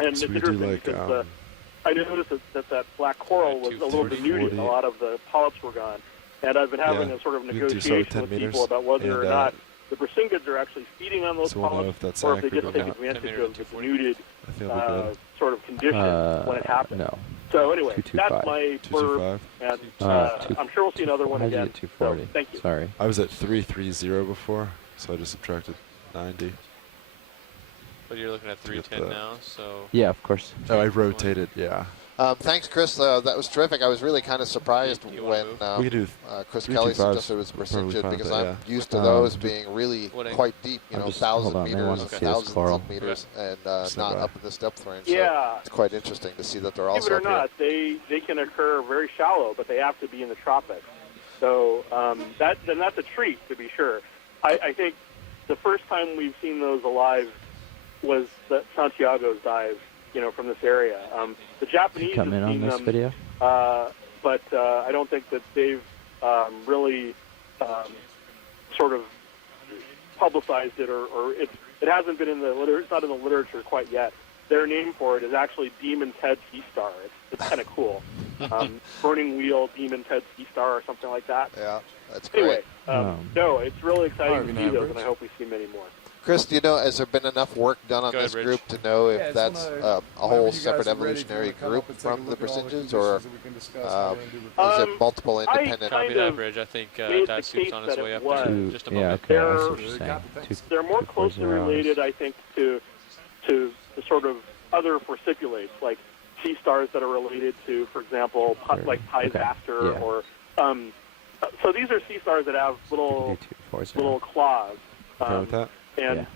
And So it's we do interesting like, because I noticed that black coral was a little denuded. A lot of the polyps were gone. And I've been having a sort of negotiation with people about whether or not the Brisinghids are actually feeding on those polyps, or if they just take advantage of the denuded sort of condition when it happens. No. So anyway, that's my blurb, and I'm sure we'll see another one again. 240? So, thank you. Sorry. I was at 330 before, so I just subtracted 90. But you're looking at 310 now, so... Yeah, of course. Oh, I rotated, yeah. Thanks, Chris. That was terrific. I was really kind of surprised when Chris Kelly suggested it was Brisingid, because I'm used to those being really quite deep, you know, 1,000 meters, thousands of meters, and not up in this depth range. Yeah. So it's quite interesting to see that they're also Believe it or not, they can occur very shallow, but they have to be in the tropics. So that's a treat, to be sure. I think the first time we've seen those alive was that Santiago's dive, you know, from this area. The Japanese have seen them, video? But I don't think that they've really sort of publicized it, or it hasn't been in the it's not in the literature quite yet. Their name for it is actually Demon's Head Sea Star. It's kind of cool. Burning Wheel, Demon's Head Sea Star, or something like that. Yeah, that's great. Anyway, no, it's really exciting to see those, and I hope we see many more. Chris, do you know, has there been enough work done on this group to know if that's a whole separate evolutionary group from the Brisinghids, or is it multiple independent? Copy that, Bridge. I think Dive Soup's on his way up there. Just a moment. Yeah, okay. They're more closely related, I think, to the sort of other forcipulates, like sea stars that are related to, for example, like Pies-Aster, or so these are sea stars that have little claws. And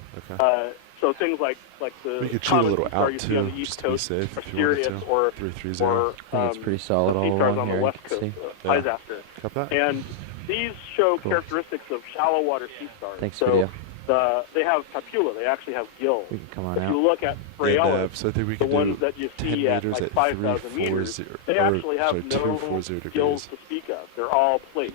so things like the common sea star you see on the east coast, Asterius, or it's pretty solid all sea stars along on the here. west coast, Pies-Aster. And these show characteristics of shallow water sea stars. Thanks, so video. they have papula. They actually have gills. We can come on if out. you look at Fraeolus, so I think we the can ones that you see at like 5,000 meters, they actually have no gills to speak of. They're all plates.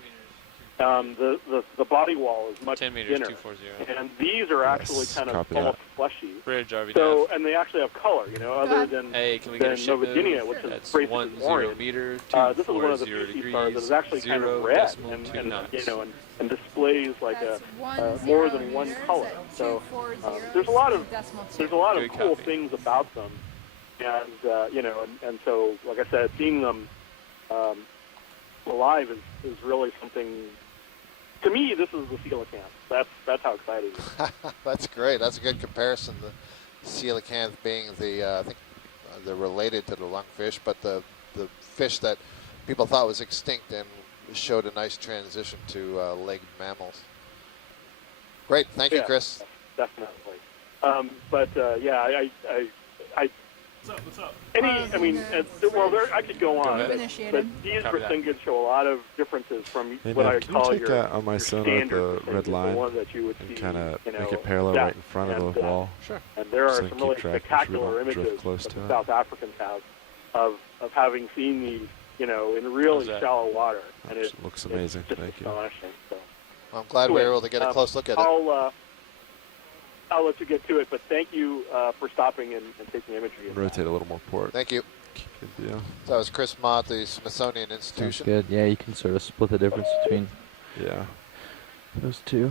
The body wall is much 10 meters, thinner, 240. and these are actually kind of almost fleshy. Bridge, RV so, and they actually have color, you know, other than Nova Guinea, which is braces in orange. Meter, this is one of the few stars that is actually kind of red, and you know, and displays like a more than one color. So there's a lot of cool things about them, and you know, and so like I said, seeing them alive is really something. To me, this is the coelacanth. That's how exciting it is. That's great. That's a good comparison. The coelacanth being I think they're related to the lungfish, but the fish that people thought was extinct and showed a nice transition to legged mammals. Great. Thank you, Chris. Definitely. What's up? I mean, I could go on, but these Brisinghids show a lot of differences from what I call your on my standard the red line, the one that you would see, kind of you know, make it parallel right in front of the wall. Sure. And there are some really spectacular images that the South Africans have of having seen these, you know, in really shallow water, and it looks amazing. It's just astonishing. So. Well, I'm glad we were able to get a close look at it. I'll let you get to it, but thank you for stopping and taking imagery. Rotate a little more port. Thank you. Good deal. So that was Chris Mott, the Smithsonian Institution. That's good. Yeah, you can sort of split the difference between those two.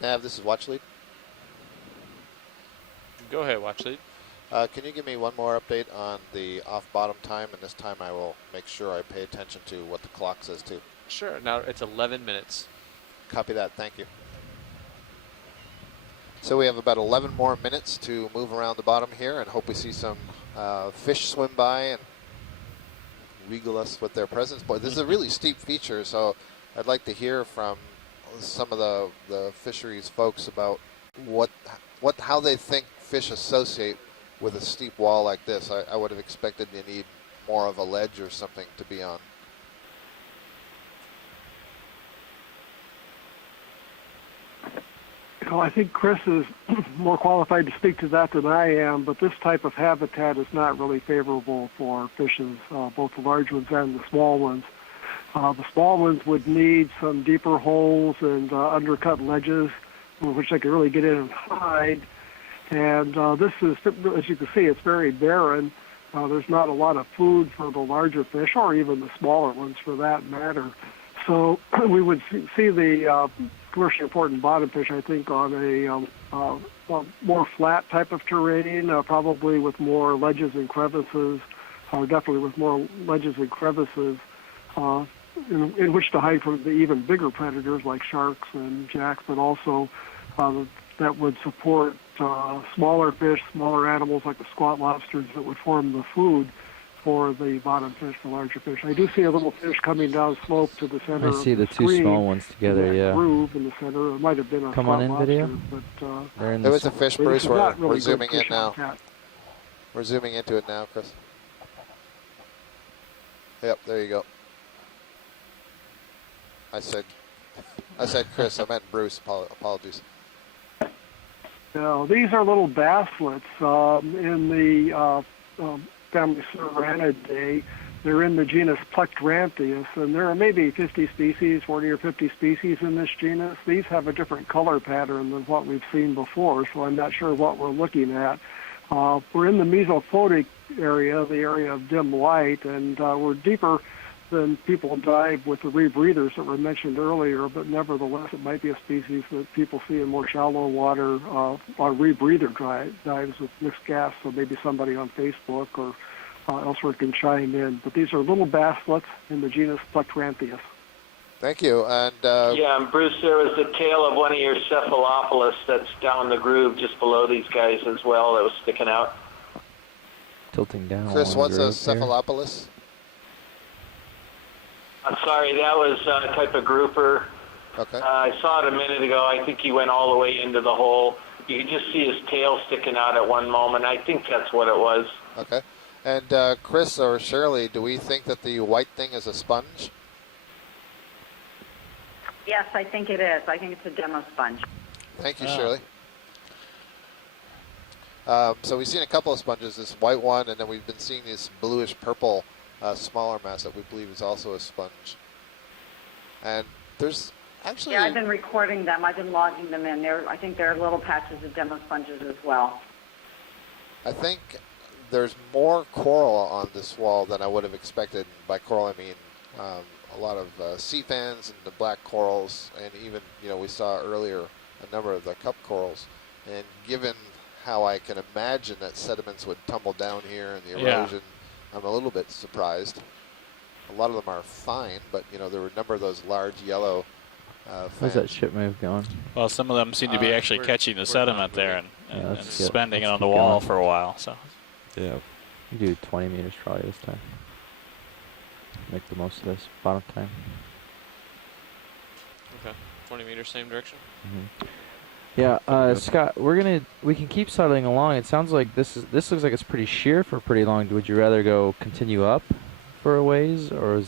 Nav, this is Watch Lead. Go ahead, Watch Lead. Can you give me one more update on the off-bottom time? And this time I will make sure I pay attention to what the clock says too. Sure. Now it's 11 minutes. Copy that. Thank you. So we have about 11 more minutes to move around the bottom here and hope we see some fish swim by and regal us with their presence. Boy, this is a really steep feature, so I'd like to hear from some of the fisheries folks about how they think fish associate with a steep wall like this. I would have expected you need more of a ledge or something to be on. Well, I think Chris is more qualified to speak to that than I am, but this type of habitat is not really favorable for fishes, both the large ones and the small ones. The small ones would need some deeper holes and undercut ledges, which they could really get in and hide. And this is, as you can see, it's very barren. There's not a lot of food for the larger fish, or even the smaller ones for that matter. So we would see the commercially important bottom fish, I think, on a more flat type of terrain, probably with more ledges and crevices, or definitely with more ledges and crevices in which to hide from the even bigger predators like sharks and jacks, but also that would support smaller fish, smaller animals like the squat lobsters that would form the food for the bottom fish, the larger fish. I do see a little fish coming down slope to the center. I see the two small ones together, yeah. Groove in the center. It might have been a Come on in, lobster, video. but there was a fish, Bruce. We're really zooming in now. Habitat. We're zooming into it now, Chris. Yep, there you go. I said Chris. I meant Bruce. Apologies. Now, these are little basslets in the family Ceranidae. They're in the genus Plectrantheus, and there are maybe 50 species, 40 or 50 species in this genus. These have a different color pattern than what we've seen before, so I'm not sure what we're looking at. We're in the mesophotic area, the area of dim light, and we're deeper than people dive with the rebreathers that were mentioned earlier, but nevertheless it might be a species that people see in more shallow water on rebreather dives with mixed gas, so maybe somebody on Facebook or elsewhere can chime in. But these are little basslets in the genus Plectrantheus. Thank you. And yeah, and Bruce, there was the tail of one of your Cephalopolus that's down the groove just below these guys as well that was sticking out. Tilting down. Chris, what's a Cephalopolus? I'm sorry, that was a type of grouper. Okay. I saw it a minute ago. I think he went all the way into the hole. You could just see his tail sticking out at one moment. I think that's what it was. Okay. And Chris or Shirley, do we think that the white thing is a sponge? Yes, I think it is. I think it's a demo sponge. Thank you, Shirley. So we've seen a couple of sponges, this white one, and then we've been seeing this bluish-purple smaller mass that we believe is also a sponge. And there's actually... Yeah, I've been recording them. I've been logging them in. I think there are little patches of demo sponges as well. I think there's more coral on this wall than I would have expected. By coral, I mean a lot of sea fans and the black corals, and even, we saw earlier a number of the cup corals. And given how I can imagine that sediments would tumble down here and the erosion, I'm a little bit surprised. A lot of them are fine, but, there were a number of those large yellow Where's that ship move going? Well, some of them seem to be actually catching the sediment there and suspending it on the wall for a while. So, yeah. You do 20 meters probably this time. Make the most of this bottom time. okay, 20 meters, same direction. Mm-hmm. Yeah, Scott, we can keep sidling along. It sounds like this looks like it's pretty sheer for pretty long. Would you rather go continue up for a ways, or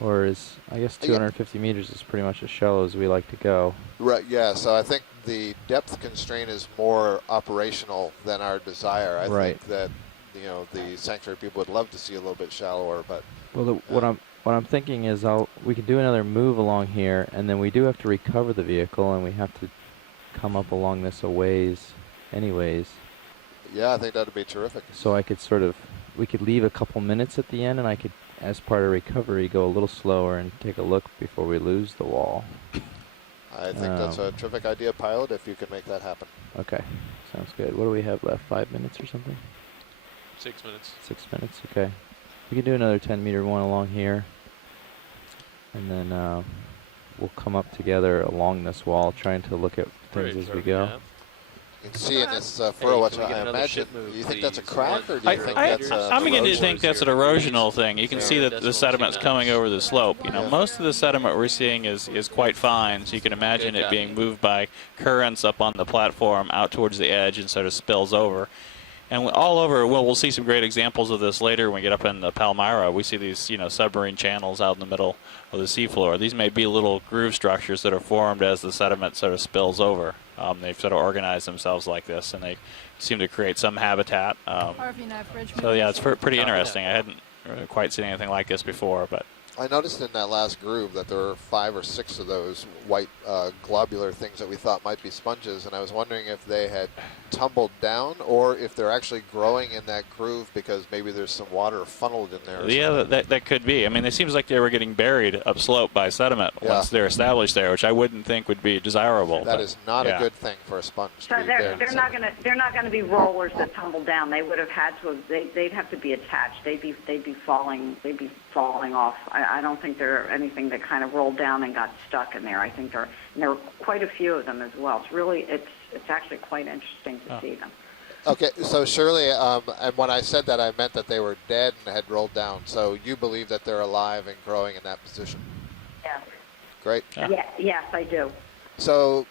I guess 250 meters is pretty much as shallow as we like to go. Right, yeah, so I think the depth constraint is more operational than our desire. I think that, the sanctuary people would love to see a little bit shallower, but... Well, what I'm thinking is we can do another move along here, and then we do have to recover the vehicle, and we have to come up along this a ways anyways. Yeah, I think that'd be terrific. So I could we could leave a couple minutes at the end, and I could, as part of recovery, go a little slower and take a look before we lose the wall. I think that's a terrific idea, pilot, if you can make that happen. Okay, sounds good. What do we have left, 5 minutes or something? 6 minutes. 6 minutes, okay. We can do another 10-meter one along here, and then we'll come up together along this wall, trying to look at things as we go. You can see in this furrow, which I imagine, do you think that's a crack, or do you think that's I'm beginning to think that's an erosional thing. You can see that the sediment's coming over the slope. Most of the sediment we're seeing is quite fine, so you can imagine it being moved by currents up on the platform out towards the edge and sort of spills over. And all over, we'll see some great examples of this later when we get up in the Palmyra. We see these, submarine channels out in the middle of the seafloor. These may be little groove structures that are formed as the sediment sort of spills over. They've sort of organized themselves like this, and they seem to create some habitat. So yeah, it's pretty interesting. I hadn't quite seen anything like this before, but I noticed in that last groove that there were 5 or 6 of those white globular things that we thought might be sponges, and I was wondering if they had tumbled down or if they're actually growing in that groove because maybe there's some water funneled in there. Yeah, that could be. I mean, it seems like they were getting buried upslope by sediment once they're established there, which I wouldn't think would be desirable. That is not a good thing for a sponge. So they're not going to be rollers that tumble down. They would have had to. They'd have to be attached. They'd be falling. They'd be falling off. I don't think there are anything that kind of rolled down and got stuck in there. I think there are quite a few of them as well. It's actually quite interesting to see them. Okay, so Shirley, and when I said that, I meant that they were dead and had rolled down. So you believe that they're alive and growing in that position? Yes. Great. Yeah. Yes, I do. So,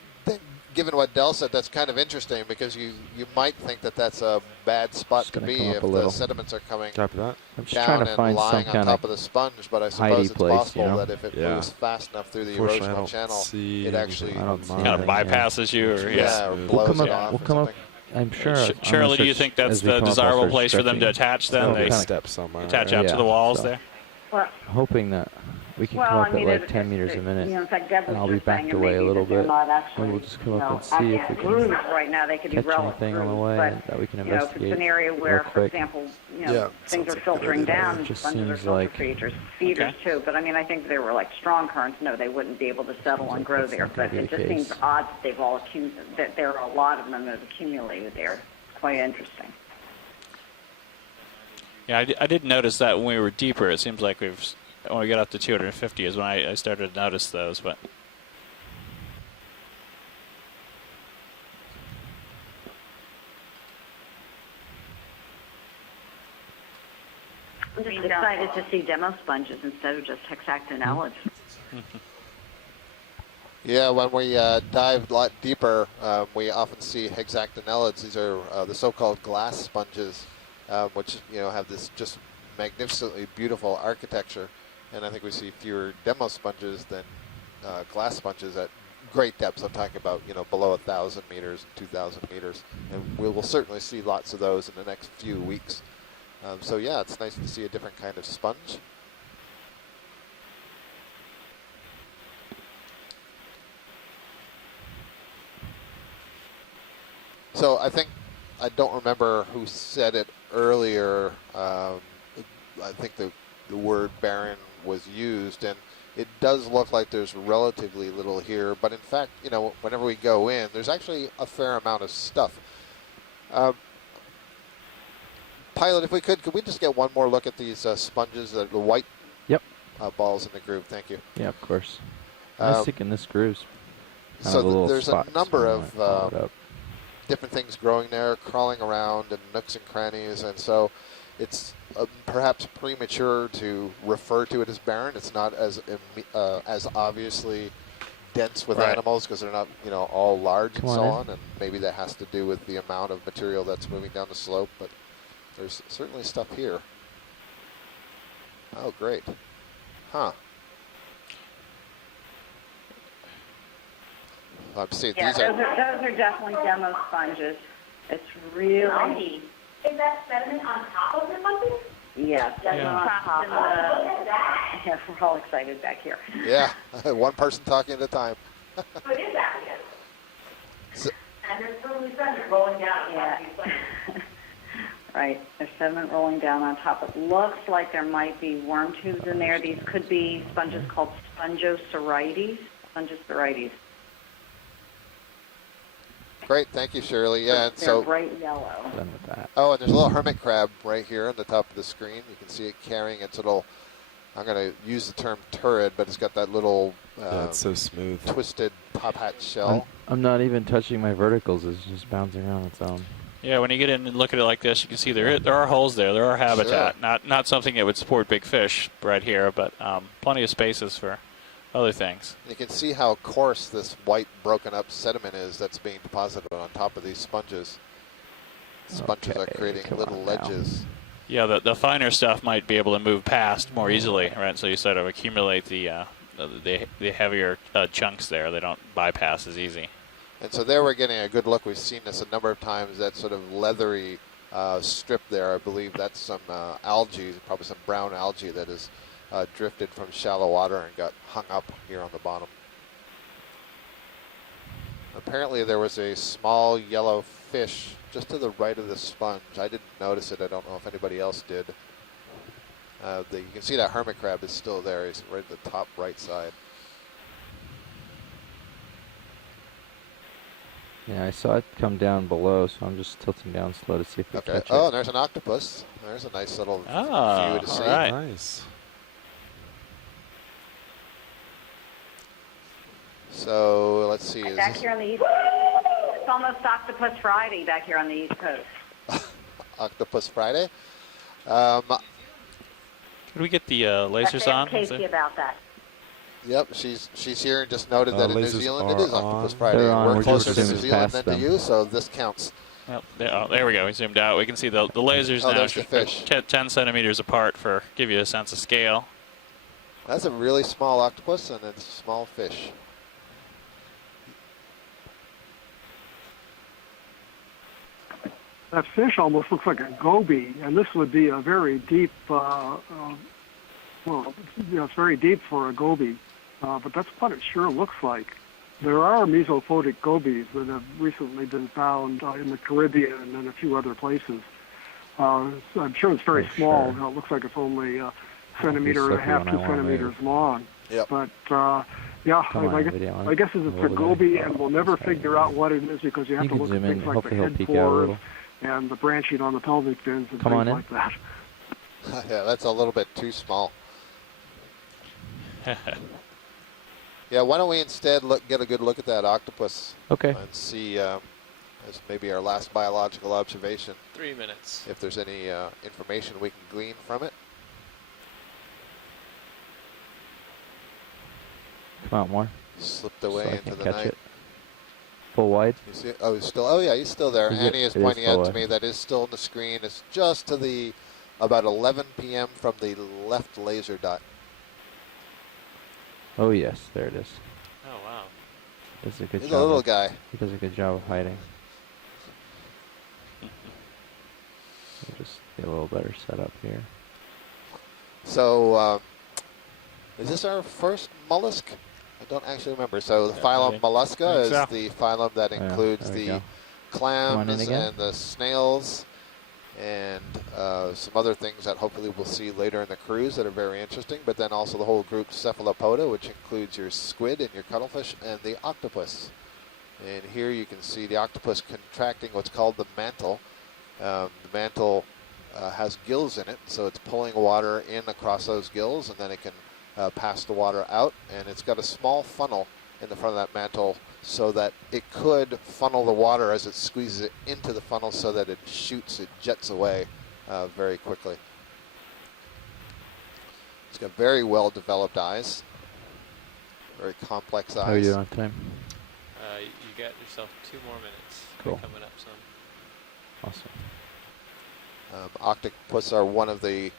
given what Del said, that's kind of interesting because you might think that that's a bad spot to be if the sediments are coming down and lying on top of the sponge. But I suppose it's possible that if it moves fast enough through the erosional channel, it actually kind of bypasses you, or blows it off. We'll come up. I'm sure. Shirley, do you think that's the desirable place for them to attach? Then they step somewhere. Attach out to the walls there. Well, hoping that we can come up at like 10 meters a minute, and I'll be backed away a little bit, and we'll just come up and see if we can right now, they could catch be anything on the way that we can investigate. If it's an area where, for example, things are filtering down, just sponges are seems filter like feeders too. But I mean, I think if they were like strong currents, no, they wouldn't be able to settle and grow there. But it just seems odd that they've all that there are a lot of them that have accumulated there. It's quite interesting. Yeah, I did notice that when we were deeper. It seems like when we got up to 250 is when I started to notice those. But I'm just excited to see demo sponges instead of just hexactinellids. Yeah, when we dive a lot deeper, we often see hexactinellids. These are the so-called glass sponges, which have this just magnificently beautiful architecture. And I think we see fewer demo sponges than glass sponges at great depths. I'm talking about below 1,000 meters, 2,000 meters, and we will certainly see lots of those in the next few weeks. So yeah, it's nice to see a different kind of sponge. So I don't remember who said it earlier. I think the word barren was used, and it does look like there's relatively little here. But in fact, whenever we go in, there's actually a fair amount of stuff. Pilot, if we could we just get one more look at these sponges, the white balls in the groove? Thank you. Yeah, of course. I was thinking this groove's so there's a number of different things growing there, crawling around in nooks and crannies, and so it's perhaps premature to refer to it as barren. It's not as obviously dense with animals because they're not all large and so on, and maybe that has to do with the amount of material that's moving down the slope, but there's certainly stuff here. Oh, great. Huh. I'm seeing Yeah, these those are definitely demo sponges. It's really... Is that sediment on top of the sponges? Yes, sediment on top of the... Yeah, we're all excited back here. Yeah, one person talking at a time. So it is African. And there's probably sediment rolling down. Yeah. Right, there's sediment rolling down on top. It looks like there might be worm tubes in there. These could be sponges called Spongoceroides. Spongoceroides. Great, thank you, Shirley. Yeah, and they're bright yellow. Done with that. Oh, and there's a little hermit crab right here on the top of the screen. You can see it carrying its little, I'm going to use the term turret, but it's got that little it's so smooth, twisted top hat shell. I'm not even touching my verticals. It's just bouncing around its own. Yeah, when you get in and look at it like this, you can see there are holes there. There are habitat. Sure. Not something that would support big fish right here, but plenty of spaces for other things. You can see how coarse this white broken up sediment is that's being deposited on top of these sponges. Sponges are creating little ledges. Yeah, the finer stuff might be able to move past more easily, right? So you sort of accumulate the heavier chunks there. They don't bypass as easy. And so there we're getting a good look. We've seen this a number of times, that sort of leathery strip there. I believe that's some algae, probably some brown algae that is drifted from shallow water and got hung up here on the bottom. Apparently there was a small yellow fish just to the right of the sponge. I didn't notice it. I don't know if anybody else did. You can see that hermit crab is still there. He's right at the top right side. Yeah, I saw it come down below, so I'm just tilting down slow to see if we catch it. Oh, and there's an octopus. There's a nice little view to see. Right. Nice. So let's see. Back here on the East it's almost Octopus Friday back here on the East Coast. Octopus Friday. Can we get the lasers on? Casey about that. Yep, she's here and just noted that in New lasers Zealand it is Octopus on. Friday. They're on. We're We're closer to just New zooming Zealand past than to them. you, so this counts. Yep. There we go. We zoomed out. We can see the lasers Oh, now. there's the fish. 10 centimeters apart for give you a sense of scale. That's a really small octopus, and it's a small fish. That fish almost looks like a goby, and this would be a very deep, it's very deep for a goby, but that's what it sure looks like. There are mesophotic gobies that have recently been found in the Caribbean and a few other places. I'm sure it's very small. It looks like it's only a centimeter and a half, 2 centimeters long. Yep. But I guess it's a goby, and we'll never figure out what it is because you have to look at things like the head pores and the branching on the pelvic fins and things like that. Yeah, that's a little bit too small. Yeah, why don't we instead get a good look at that octopus? Okay. And see, as maybe our last biological observation. 3 minutes. If there's any information we can glean from it. Come out more. Slipped away so I into can the catch night. it. Full wide. You see it? Oh, he's still. Oh, yeah, he's still there. Annie is pointing out to me that is still on the screen. It's just to the about 11 p.m. from the left laser dot. Oh yes, there it is. Oh wow. Does a good He's job. a little guy. He does a good job of hiding. We'll just get a little better set up here. So, is this our first mollusk? I don't actually remember. So the phylum Mollusca is the phylum that includes the clams and the snails and some other things that hopefully we'll see later in the cruise that are very interesting, but then also the whole group Cephalopoda, which includes your squid and your cuttlefish and the octopus. And here you can see the octopus contracting what's called the mantle. The mantle has gills in it, so it's pulling water in across those gills, and then it can pass the water out, and it's got a small funnel in the front of that mantle so that it could funnel the water as it squeezes it into the funnel so that it jets away very quickly. It's got very well developed eyes, very complex eyes. How are you on time? You got yourself 2 more minutes. Cool. Coming up some. Awesome. Octopus are one of the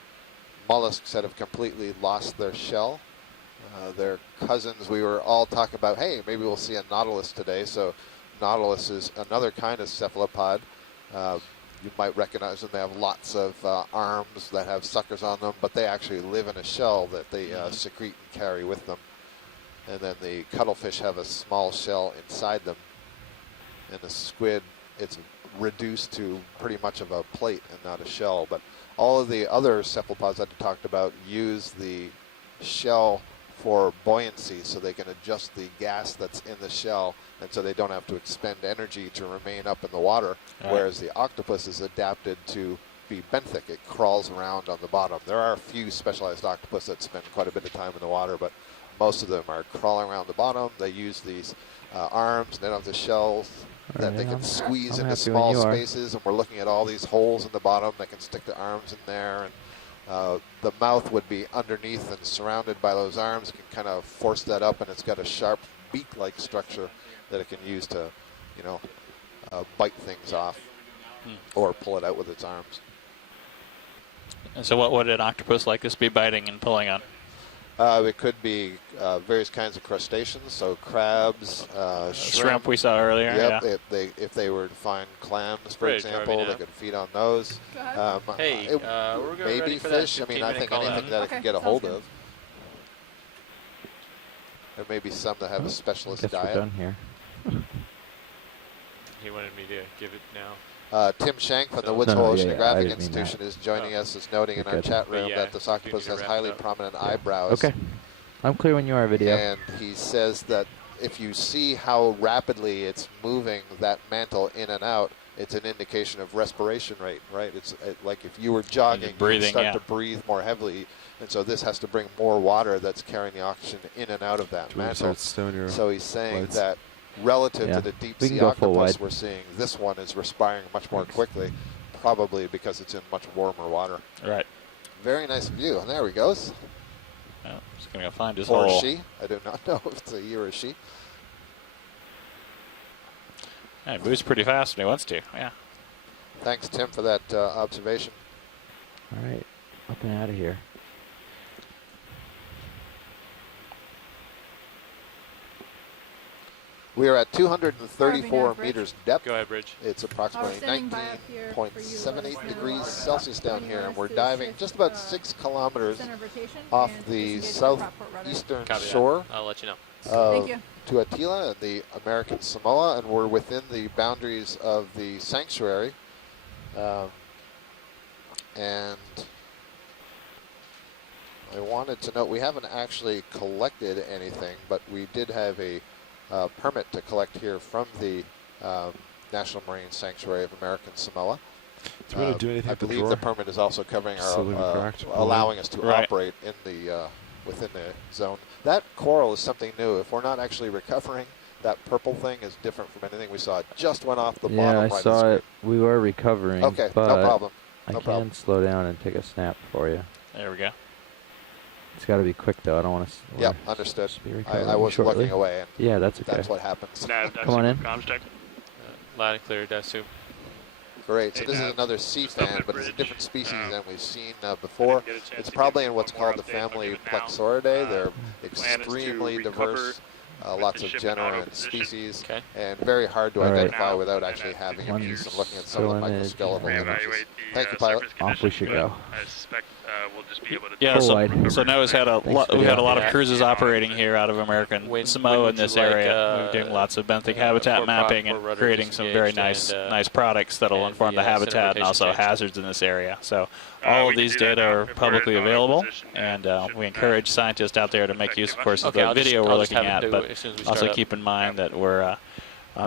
mollusks that have completely lost their shell. Their cousins, we were all talking about, hey, maybe we'll see a nautilus today. So nautilus is another kind of cephalopod. You might recognize them. They have lots of arms that have suckers on them, but they actually live in a shell that they secrete and carry with them. And then the cuttlefish have a small shell inside them. And the squid, it's reduced to pretty much of a plate and not a shell. But all of the other cephalopods that I talked about use the shell for buoyancy, so they can adjust the gas that's in the shell, and so they don't have to expend energy to remain up in the water, whereas the octopus is adapted to be benthic. It crawls around on the bottom. There are a few specialized octopus that spend quite a bit of time in the water, but most of them are crawling around the bottom. They use these arms, and then have the shells that they can squeeze into small spaces, and we're looking at all these holes in the bottom that can stick the arms in there, and the mouth would be underneath and surrounded by those arms. It can kind of force that up, and it's got a sharp beak-like structure that it can use to, bite things off or pull it out with its arms. And so what would an octopus like this be biting and pulling on? It could be various kinds of crustaceans, so crabs, shrimp we saw earlier. Yep, yeah. if they were to find clams, for example, they could feed on those. Hey, we're going maybe fish. I mean, I think anything that it can get a hold of. There may be some that have a specialist Guess we're diet. done here. He wanted me to give it now. Tim Shank from the No, Woods no, Hole yeah, I Oceanographic didn't mean Institution that. is joining us, is noting in You're our good. chat But room yeah, that the you need octopus to has wrap highly it up. prominent Yeah. eyebrows. Okay. I'm clear when you are, video. And he says that if you see how rapidly it's moving that mantle in and out, it's an indication of respiration rate, right? It's like if you were jogging, breathing, you'd start yeah. to breathe more heavily. And so this has to bring more water that's carrying the oxygen in and out of that Do you want to mantle. start stowing your So he's saying lights? that relative Yeah. to the deep We can sea go full octopus wide. we're seeing, this one is respiring much more quickly, probably because it's in much warmer water. Right. Very nice view. And there he goes. Oh, just going to go find his Or hole. she. I do not know if it's a he or a she. Yeah, he moves pretty fast when he wants to. Yeah. Thanks, Tim, for that observation. All right. Up and out of here. We are at 234 Bridge. meters depth. Go ahead, Bridge. It's approximately standing by up here for you, 19.78 so, degrees uh, Celsius down here, and we're to diving shift, just about 6 kilometers center of rotation off and the disengage the prop port rudder. southeastern Copy that. shore I'll let you know. of Thank you. Tuatila and the American Samoa, and we're within the boundaries of the sanctuary. And I wanted to note, we haven't actually collected anything, but we did have a permit to collect here from the National Marine Sanctuary of American Samoa. Do we want to do anything I at the believe drawer? the permit is also covering So we can our, correct? allowing us to Right. operate in the within the zone. That coral is something new. If we're not actually recovering, that purple thing is different from anything we saw. It just went off the bottom Yeah, I right of the saw screen. it. We were recovering. Okay, but no problem. I No can problem. slow down and take a snap for you. There we go. It's got to be quick though. I don't want to. Yep, understood. Be I recovering was shortly. looking away, and Yeah, that's okay. that's what happens. Come on in. Loud and clear, Dasu. Great. So this is another sea fan, but it's a different species than we've seen before. It's probably in what's called the family Plexauridae. They're extremely diverse. Lots of genera and species, Okay. and very hard to All right. identify without actually having One images and looking at some of the still image. microskeletal images. Thank you, pilot. Off we should go. I suspect we'll just be able to Yeah, Full so, wide. so Noah's had a Thanks, we've had a lot Yeah. of cruises operating here out of American When Samoa would in this you like, area. We're doing lots of benthic habitat port mapping prop, and port rudder creating some very disengaged, nice and, nice products that'll and inform the, the habitat center and also rotation hazards in this area. So all we of can these do that data now are if we're publicly in our available, position, and shouldn't we encourage scientists out there to make use, of course, of Okay, the I'll just- video we're I'll just looking have at, him do but it as soon as we also start up. keep in mind that we're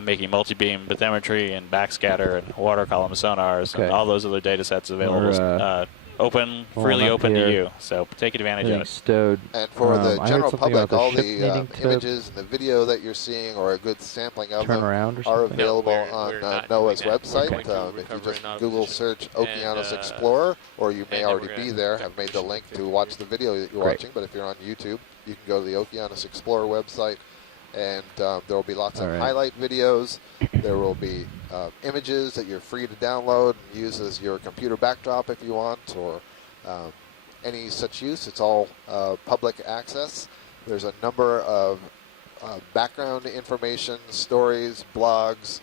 making multi-beam bathymetry and backscatter and water column sonars Okay. and all those other data sets available. We're, Open, pulling freely up open here. to you, so take advantage of Everything's it. stowed. And for the I heard general something about public, the all ship the needing to images and the video that you're seeing, or a good sampling of turn them, around or are something. available No, we're on not NOAA's doing that. website. We're going to If you recover just in our Google position. search Okeanos And, Explorer, or you may and then we're already gonna be there, check have made the position link to 50. watch the video that you're Great. watching. But if you're on YouTube, you can go to the Okeanos Explorer website, and there will be lots of All right. highlight videos. There will be images that you're free to download and use as your computer backdrop if you want, or any such use. It's all public access. There's a number of background information, stories, blogs.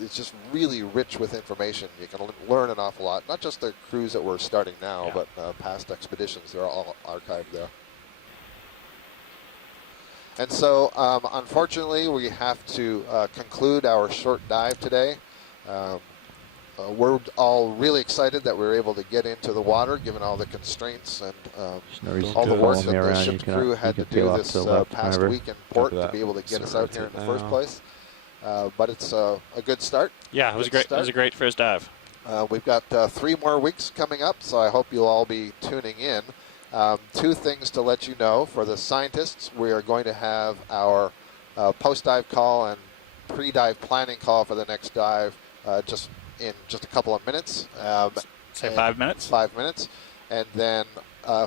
It's just really rich with information. You can learn an awful lot. Not just the cruise that we're starting now, Yeah. but past expeditions. They're all archived there. And so, unfortunately, we have to conclude our short dive today. We're all really excited that we were able to get into the water, given all the constraints and There's no reason all to the work follow that me the around. ship's You crew can had to peel do off this to the left past whenever. week in port Copy to that. be able to get us Sorry, out here in rotate the first now. place. But it's a good start. Yeah, it was Good great. It start. was a great first dive. We've got 3 more weeks coming up, so I hope you'll all be tuning in. 2 things to let you know. For the scientists, we are going to have our post-dive call and pre-dive planning call for the next dive just in just a couple of minutes. Say and 5 minutes. 5 minutes. And then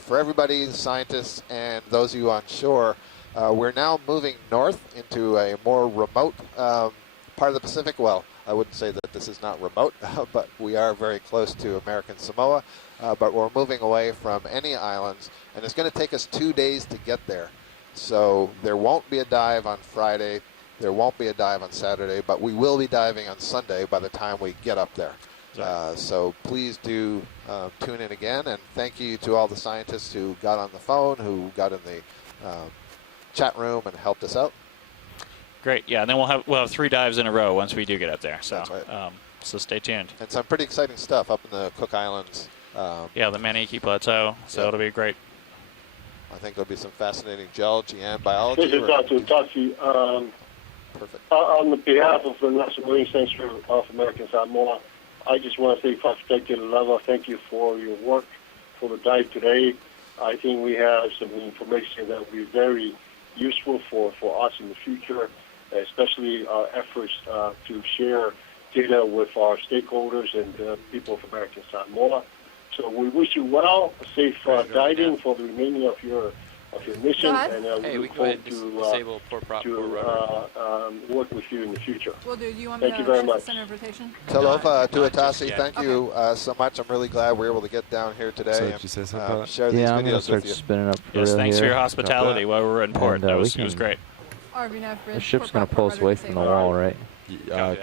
for everybody, the scientists and those of you on shore, we're now moving north into a more remote part of the Pacific. Well, I wouldn't say that this is not remote, but we are very close to American Samoa. But we're moving away from any islands, and it's going to take us 2 days to get there. So there won't be a dive on Friday. There won't be a dive on Saturday, but we will be diving on Sunday by the time we get up there. So please do tune in again, and thank you to all the scientists who got on the phone, who got in the chat room and helped us out. Great. Yeah, and then we'll have 3 dives in a row once we do get up there. So, That's right. So stay tuned. And some pretty exciting stuff up in the Cook Islands. Yeah, the Manihiki Plateau. So it'll be great. I think there'll be some fascinating geology and biology. This is Dr. Tachi. Perfect. On the behalf of the National Marine Center of American Samoa, I just want to say, Father Lava, thank you for your work for the dive today. I think we have some information that will be very useful for us in the future, especially our efforts to share data with our stakeholders and people of American Samoa. So we wish you well, safe diving for the remaining of your mission, and we look forward to work with you in the future. Will do. Do you want me Thank you to very shift much. the center of rotation? Talofa Tuatasi, yet. thank you so much. I'm really glad we were able to get down here today So and did you say something about it? share these Yeah, I'm going to videos start with you. spinning up for Yes, real thanks for here. your hospitality while we were in port. And, It was we great. RV nav bridge. The ship's port going to prop, pull port us away rudder, from the save. wall, right? Yeah.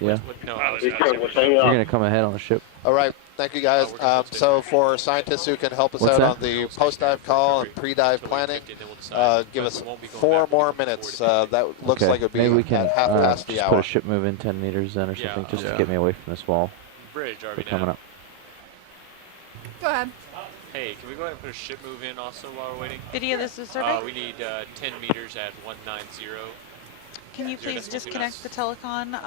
Yeah. No, Be careful, stay up. You're going to come ahead on the ship. All right, thank you guys. So for scientists who can help us What's out that? on the post-dive call and pre-dive planning, give us 4 more minutes. That looks Okay. like it would be Maybe we can at half past the just hour. put a ship move in 10 meters then or Yeah, something, just yeah. to get me away from this wall. Bridge, They're RV coming now. up. Go ahead. Hey, can we go ahead and put a ship move in also while we're waiting? Video, this is survey. We need 10 meters at 190. Can you please disconnect the telecon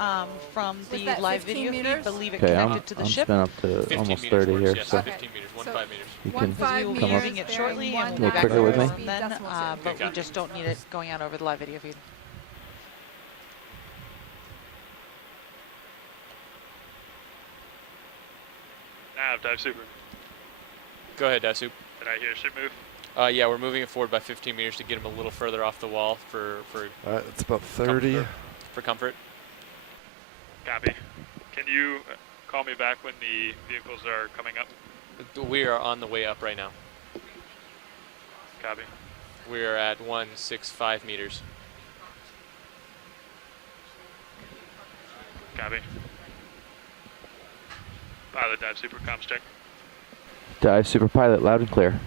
from Was the that live 15 video feed, meters? but leave it Okay, I'm connected to the ship? spinning up to 15 almost meters 30 works, here, yes, so 15 meters, So 5 meters. you One can 5 We will be come up. moving it shortly, and You we'll be back quicker with over me? from then, Decimal two. but we just don't need it going out over the live video feed. Nav, dive super. Go ahead, Dasu. Did I hear ship move? Yeah, we're moving it forward by 15 meters to get him a little further off the wall for All right, it's about 30. comfort. For comfort. Copy. Can you call me back when the vehicles are coming up? We are on the way up right now. Copy. We are at 165 meters. Copy. Pilot dive super comms check. Dive super pilot, loud and clear.